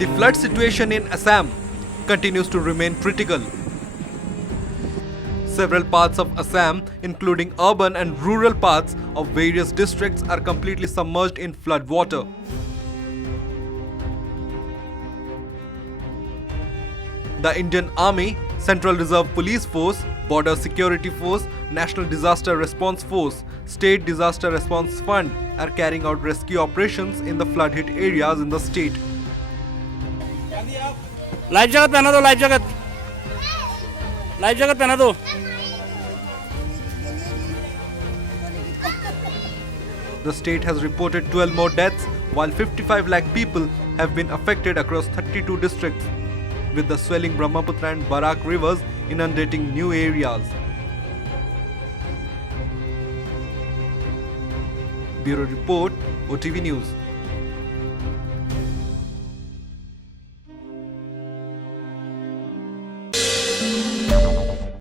The flood situation in Assam continues to remain critical. Several parts of Assam, including urban and rural parts of various districts, are completely submerged in flood water. The Indian Army, Central Reserve Police Force, Border Security Force, National Disaster Response Force, State Disaster Response Fund are carrying out rescue operations in the flood-hit areas in the state. Life jacket पहना दो, life jacket पहना दो। The state has reported 12 more deaths, while 55 lakh people have been affected across 32 districts, with the swelling Brahmaputra and Barak rivers inundating new areas. Bureau Report, OTV News.